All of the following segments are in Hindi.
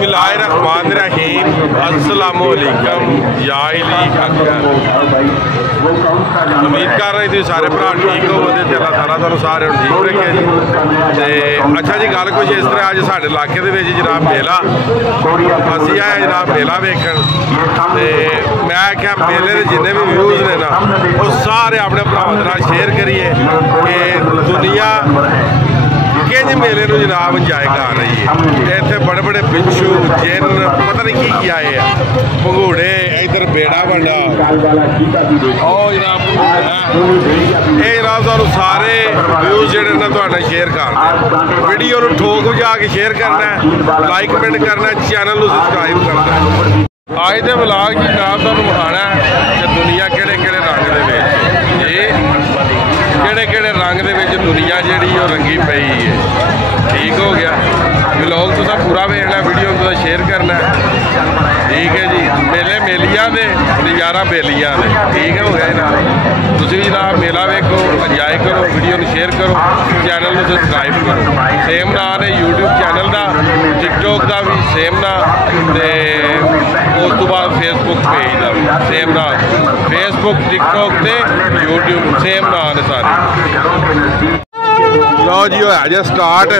बिस्मिल्लाहिर्रहमानिर्रहीम अस्सलामुअलैकुम या इली अकबर। उम्मीद कर रहे थे सारे भरा ठीक हो अल्लाह ताला तुहानू सारे ठीक रखे जी। तो अच्छा जी गल कुछ इस तरह अज साडे इलाके दे जनाब मेला असी आए जनाब मेला वेखण। ते मैं आख्या मेले के जिन्ने भी व्यूज़ ने ना वो सारे अपने भरावां दे नाल शेयर करिए कि दुनिया किंज मेले में जनाब इंजॉय कर रही है। इतने बड़े बड़े बिच्छू जिन पता नहीं की आए हैं भंगूड़े इधर बेड़ा बंडा जनाब ये जनाब तुहानू सारे व्यूज़ जिहड़े ने तुहाडे शेयर कर वीडियो नू ठोक वजा के शेयर करना है, लाइक कमेंट करना है, चैनल नू सबसक्राइब करना है। अज के व्लॉग जी जनाब तुहानू विखाना है कि दुनिया किहड़े किहड़े रंग दे विच किहड़े रंग दे विच दुनिया जिहड़ी वो रंगी पई है। ठीक हो गया व्लॉग तुसां पूरा वेखना, वीडियो तुसां शेयर करना है। ठीक है जी मेले मेलियां दे नज़ारा बेलियां दे। ठीक हो गया जनाब तुसीं भी जनाब मेला वेखो, इंजॉय करो, वीडियो नू शेयर करो, चैनल नू सबसक्राइब करो। सेम नाम है यूट्यूब चैनल का, टिकटॉक का भी सेम नाम, ते उस तो बाद फेसबुक पेज का भी सेम नाम। फेसबुक टिकटॉक ते यूट्यूब सेम नाम है सारे। लो जी होया जे स्टार्ट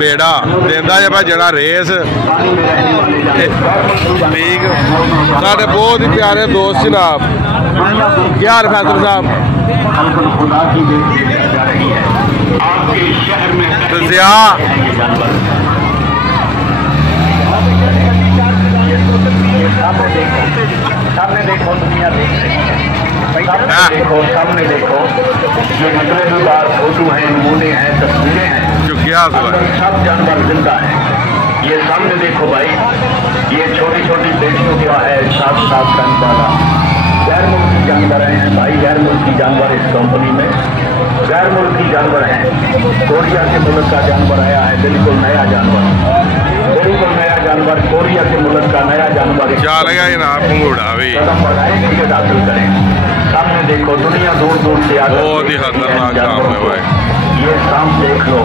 बेड़ा देंदा जे भाई जड़ा रेस। ठीक साढ़े बहुत ही प्यारे दोस्त जनाब क्या हाल फैसल साहब जिया सामने देखो दुनिया देख रही है। सामने देखो ये नकलेदार फोटो हैं, नमूने हैं, तस्वीरें हैं, जो क्या सब जानवर जिंदा है। ये सामने देखो भाई ये छोटी छोटी बेटियों का है, साफ साफ करने वाला गैर मुल्की जानवर हैं भाई। गैर मुल्की जानवर इस कंपनी में गैर मुल्की जानवर हैं। कोरिया के मुल्क का जानवर आया है, बिल्कुल नया जानवर, बिल्कुल नया जानवर। कोरिया के मुल्क का नया जानवर चलेगा जनाब भंगूड़ा भी टिकट हासिल करें। सामने देखो दुनिया दूर दूर से बहुत ही खतरनाक काम है भाई। ये सांप देख लो,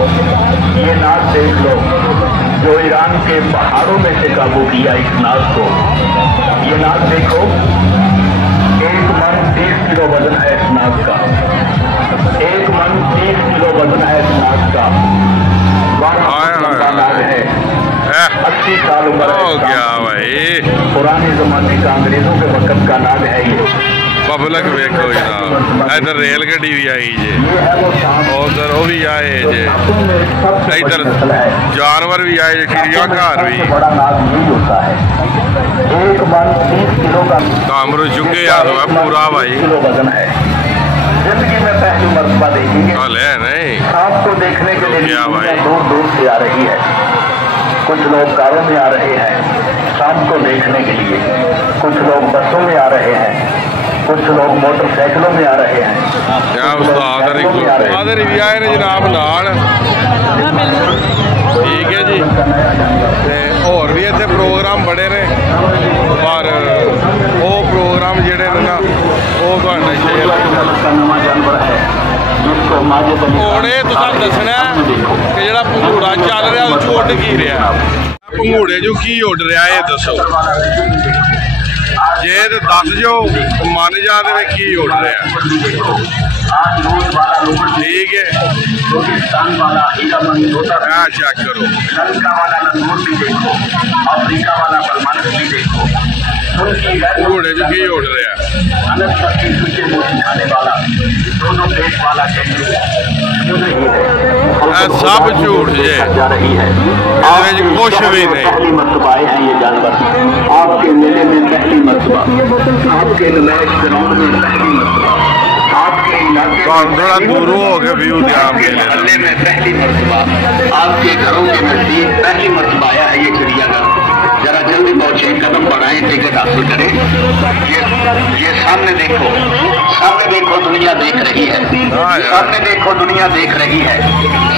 ये नाग देख लो जो ईरान के पहाड़ों में से काबू किया इस नाग को। ये नाग देखो 1 मन 30 किलो वजन है इस नाग का। 1 मन 30 किलो वजन है इस नाग का। 12 नाग है, 80 साल उम्र हो गया भाई। पुराने जमाने का अंग्रेजों के वक्त का नाग है ये। पब्लिक वेखो जनाब इधर रेल गड्डी भी आई जे, उधर वो भी आए जे, इधर जानवर भी आए, चिड़ियाघर भी। कामरू चुके याद हुआ पूरा भाई जिंदगी में पहली मरतबा देखेंगे नहीं आपको देखने के लिए भाई दूर दूर से आ रही है। कुछ लोग कारों में आ रहे हैं शाम को देखने के लिए, कुछ लोग बसों में आ रहे हैं, कुछ लोग मोटरसाइकिलों में आ रहे हैं। क्या उस्ताद भी आए ने जनाब नाल। ठीक है जी और भी इतने प्रोग्राम बड़े ने पर वो प्रोग्राम जेडे ने ना वो दसना कि जो भंगूड़ा चल रहा उड़ की रहा भंगूड़े जो की उड़ रहा है दसो जे तो दस जो मन जा की उड़ रहा। ठीक है चेक करो घोड़े जो की उड़ रहा सब झूठ जे कुछ भी नहीं। पहली मरतबा आए हैं ये जानवर आपके मेले में, पहली मरतबा आपके नुमाइश ग्राउंड में, पहली मरतबा आपके थोड़ा दूर हो गए व्यू मेले में, पहली मरतबा आपके घरों के नजदीक पहली मरतबा आया है ये चिड़ियाघर। जरा जल्दी पहुंचे, कदम बढ़ाएं, टिकट हासिल करें। ये सामने देखो दुनिया देख रही है। सामने देखो दुनिया देख रही है।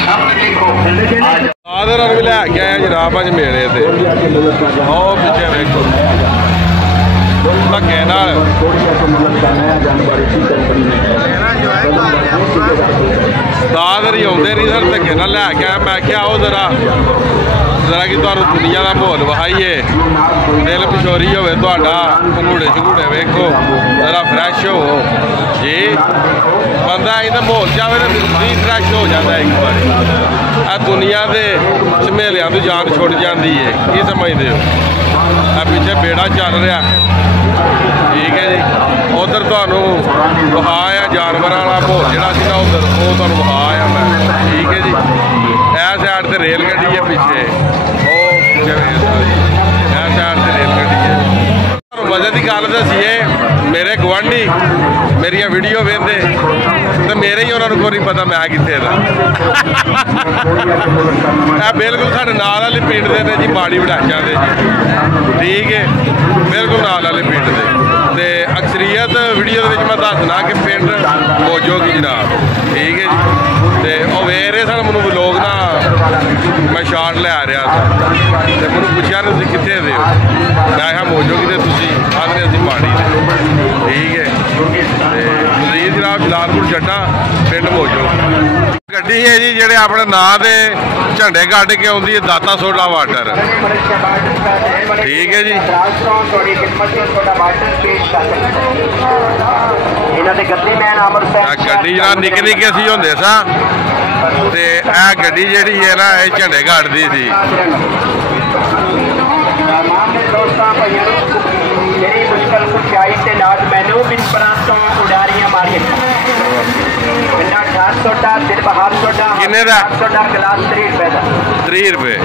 सामने देखो आदर भी लैके आए जनाब अज मेले से पिछे वेखो धक्के नाल दादरी आते नहीं सर धक्के ना लैके आया। मैं क्या आओ जरा कि दुनिया का माहौल वहाइए, दिल पिछोरी हो पंगूड़े शंगूड़े वेखो जरा फ्रैश हो जी। बंदा इधर माहौल चाहे तो फ्रैश हो जाता है एक बार। आ दुनिया के झमेलिया तो जान छुट जाती है, की समझते हो। पिछे बेड़ा चल रहा ठीक है जी। उधर तुहानू वहाया जानवर वाला माहौल जोड़ा सी ना उधर वो तुहानू वहाया मैं ठीक है जी। इस साइड से रेल गड्डी है पिछे, साइड से रेल गड्डी है। मजे की गल दसीए, मेरे गुआढ़ी मेरिया वीडियो वेंदे तो मेरे ही उन्होंने कोई नहीं पता मैं कितने दा। बिल्कुल साढ़े नाल वाले पिंड दे ने जी, माड़ी वड़ाचा दे जी ठीक है, बिल्कुल नाल वाले पिंड दे। ते अक्सरीयत वीडियो मैं दसना कि पिंड मौजो की जनाब ठीक है जी। तो वो वेख रहे सन मैं लोग ना, मैं शार्ट लै रहा था तो मैं पूछा तुम कितने दे हो, मैं कहा मौजो की आदमी असी माड़ी दे ठीक है। मजीद जनाब जलालपुर चड्डा पिंड मौजो गड्डी है जी जेडे अपने नाँ के झंडे कढ़ के आती है, दाता सोडा वाटर ठीक है जी। गड्डी जनाब निक्के निक्के असी होंदे सा ते गड्डी जी है ना ये झंडे कढ़दी सी। किन्ने दा? 30 रुपए।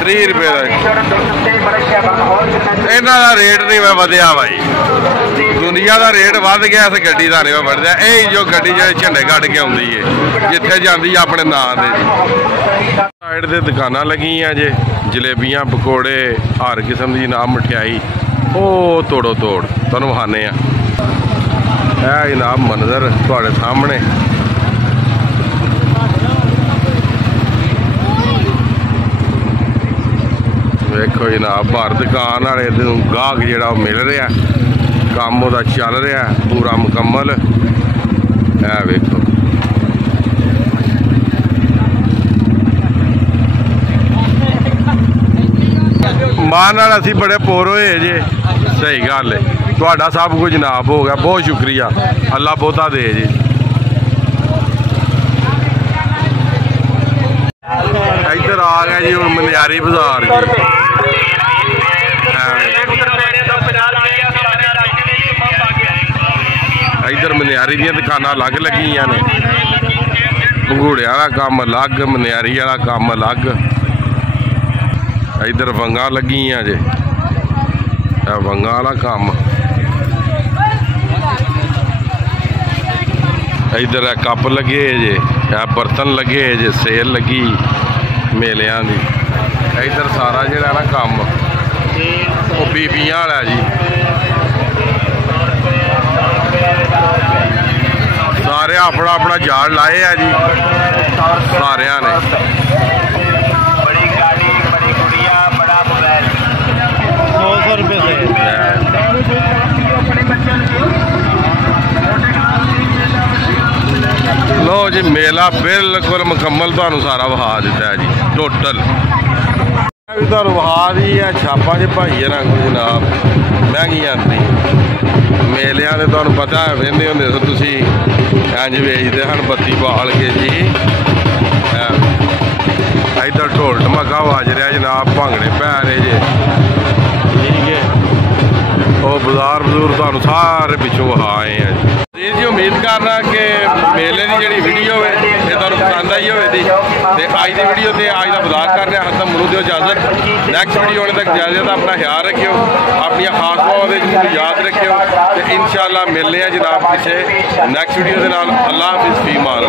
30 रुपए का इन्हों का रेट नहीं मैं वधिया भाई, दुनिया का रेट वध गया, इस गड्डी का नहीं मैं बढ़िया। यही जो गड्डी जो झंडे कढ़ के आती है जिथे जाती अपने नाँ से। साइड से दुकाना लगी जे, जलेबियां पकौड़े हर किस्म की जनाब मठियाई वो तोड़ो तोड़ तुहानू विखाने है जनाब मंजर तुहाडे सामने। देखो जनाब बाहर दुकान वाले गाहक जोड़ा मिल रहा, काम वह चल रहा पूरा मुकम्मल है। वेखो मां नाल असी बड़े पोर होए जे, सही गल है। तुहाडा सब कुछ जनाब हो गया, बहुत शुक्रिया, अल्लाह बहुता दे जी। इधर आ गया जी मनियारी बाजार जी। इधर मनियारी दी दुकाना अलग लगी ने, भंगूड़े वाला काम अलग, मनियारी वाला काम अलग। इधर वंगा लगी जे, वंगा वाला काम। इधर कप लगे जे, बर्तन लगे जे, सेल लगी मेलियां दी। इधर सारा जिहड़ा ना काम वो बीबियां वाला जी, सारे अपना अपना जाल लाए है जी सारिया ने। 100 रुपये से लो जी, मेला बिल्कुल मुकम्मल तुहानू सारा वहा दिता है जी टोटल। भी तुहानू वहा दी है छापा च भाई रंग जनाब महंगी आती मेलिया ने, तुहानू पता है वेंदे होंदे सो तुसी इंज वेचदे हन बत्ती बाल के जी। इधर ढोल ढमका वज रहा जनाब, भांगड़े पै रहे जे ठीक है। वो बाजार बजूर तुहानू सारे पिछों वहा आए हैं जी। उम्मीद करना कि मेले की जी वीडियो है ये तुहानू पसंद आई होगी। अज की वीडियो से अज का बाजार कर रहे खत्म, मनु दो इजाजत। नैक्सट वीडियो होने तक इजाजत, अपना ख्याल रखियो, अपन खास बात याद रखियो। तो इंशाअल्लाह मिलने जनाब किसी नैक्सट वीडियो के नाल। अल्लाह हाफिज़, फी मान।